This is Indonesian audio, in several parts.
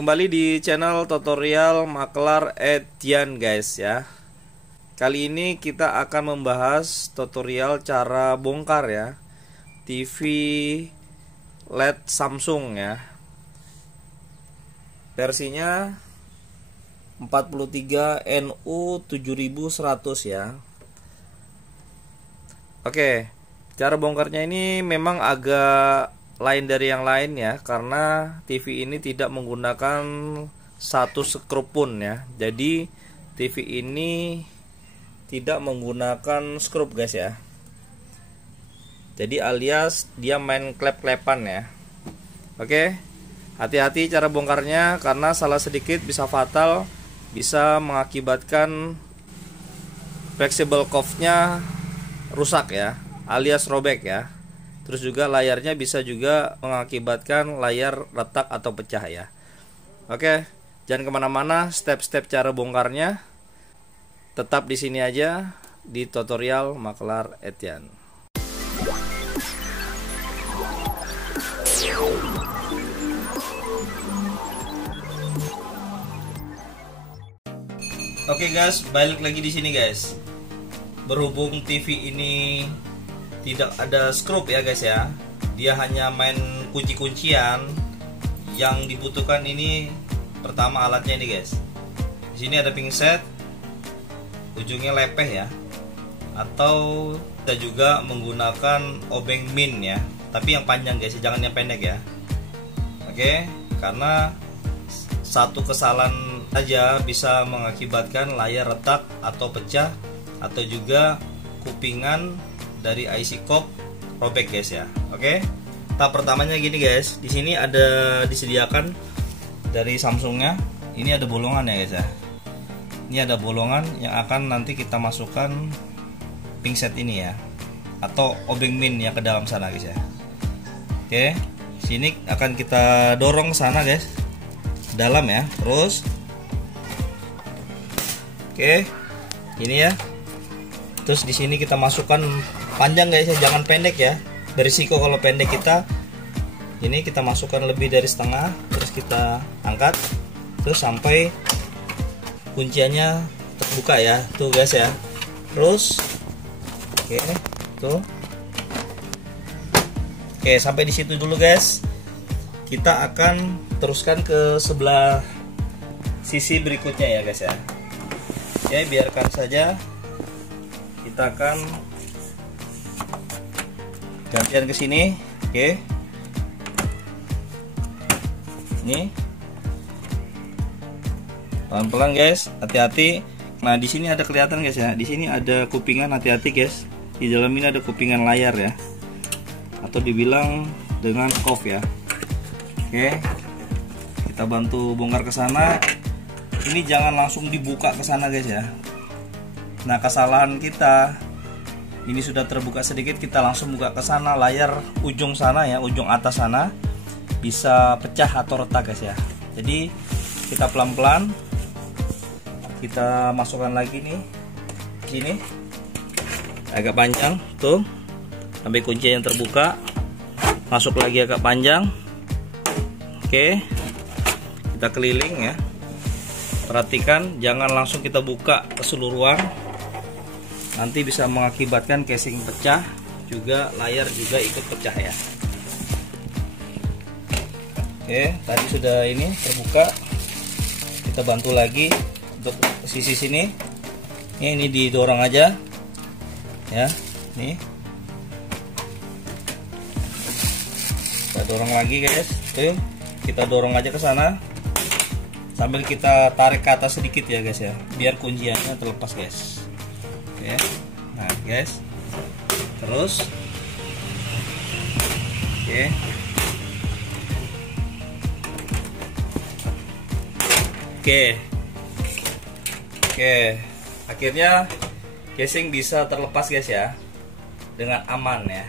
Kembali di channel tutorial Maklar Etian guys ya. Kali ini kita akan membahas tutorial cara bongkar ya TV LED Samsung ya. Versinya 43NU7100 ya. Oke, cara bongkarnya ini memang agak lain dari yang lain ya, karena TV ini tidak menggunakan satu skrup pun ya. Jadi TV ini tidak menggunakan skrup guys ya. Jadi alias dia main klep-klepan ya. Oke, hati-hati cara bongkarnya, karena salah sedikit bisa fatal, bisa mengakibatkan flexible cuff-nya rusak ya, alias robek ya. Terus juga layarnya bisa juga mengakibatkan layar retak atau pecah ya. Oke, jangan kemana-mana, step-step cara bongkarnya tetap di sini aja di tutorial Maklar Etian. Oke guys, balik lagi di sini guys. Berhubung TV ini tidak ada skrup ya guys ya, dia hanya main kunci-kuncian. Yang dibutuhkan ini pertama alatnya ini guys. Di sini ada pingset, ujungnya lepeh ya, atau kita juga menggunakan obeng min ya, tapi yang panjang guys, jangan yang pendek ya. Oke, karena satu kesalahan aja bisa mengakibatkan layar retak atau pecah, atau juga kupingan dari IC cock robek guys ya. Oke. Tahap pertamanya gini guys. Di sini ada disediakan dari Samsungnya. Ini ada bolongan ya guys ya. Ini ada bolongan yang akan nanti kita masukkan pingset ini ya, atau obeng min ya ke dalam sana guys ya. Oke. Sini akan kita dorong sana guys. Dalam ya. Terus. Oke. Ini ya. Terus di sini kita masukkan panjang guys ya, jangan pendek ya. Berisiko kalau pendek kita. Ini kita masukkan lebih dari setengah, terus kita angkat terus sampai kunciannya terbuka ya. Tuh guys ya. Terus oke, tuh. Oke, sampai di situ dulu guys. Kita akan teruskan ke sebelah sisi berikutnya ya guys ya. Oke, biarkan saja. Kita akan gantian ke sini. Oke. Ini pelan-pelan guys, hati-hati. Nah, di sini ada kelihatan guys ya. Di sini ada kupingan, hati-hati guys. Di dalam ini ada kupingan layar ya, atau dibilang dengan cuff ya. Oke. Kita bantu bongkar ke sana. Ini jangan langsung dibuka ke sana guys ya. Nah, kesalahan kita ini sudah terbuka sedikit, kita langsung buka ke sana, layar ujung sana ya, ujung atas sana bisa pecah atau retak guys ya. Jadi kita pelan-pelan kita masukkan lagi nih sini, agak panjang tuh sampai kunci yang terbuka, masuk lagi agak panjang. Oke, kita keliling ya, perhatikan jangan langsung kita buka keseluruhan, nanti bisa mengakibatkan casing pecah, juga layar juga ikut pecah ya. Oke, tadi sudah ini terbuka, kita bantu lagi untuk sisi sini. Ini didorong aja ya, nih kita dorong lagi guys. Oke, kita dorong aja ke sana sambil kita tarik ke atas sedikit ya guys ya, biar kunciannya terlepas guys. Oke, nah guys, terus oke, oke, akhirnya casing bisa terlepas guys ya, dengan aman ya.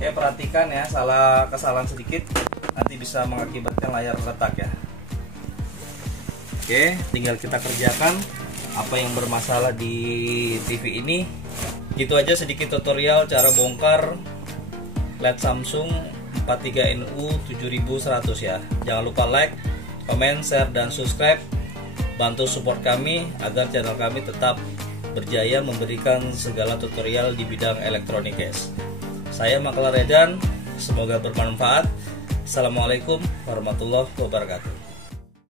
Oke, perhatikan ya, kesalahan sedikit nanti bisa mengakibatkan layar retak ya. Oke, tinggal kita kerjakan apa yang bermasalah di TV ini. Gitu aja sedikit tutorial cara bongkar LED Samsung 43NU7100 ya. Jangan lupa like, komen, share, dan subscribe. Bantu support kami agar channel kami tetap berjaya memberikan segala tutorial di bidang elektronik guys. Saya Maklar Redan, semoga bermanfaat. Assalamualaikum warahmatullahi wabarakatuh.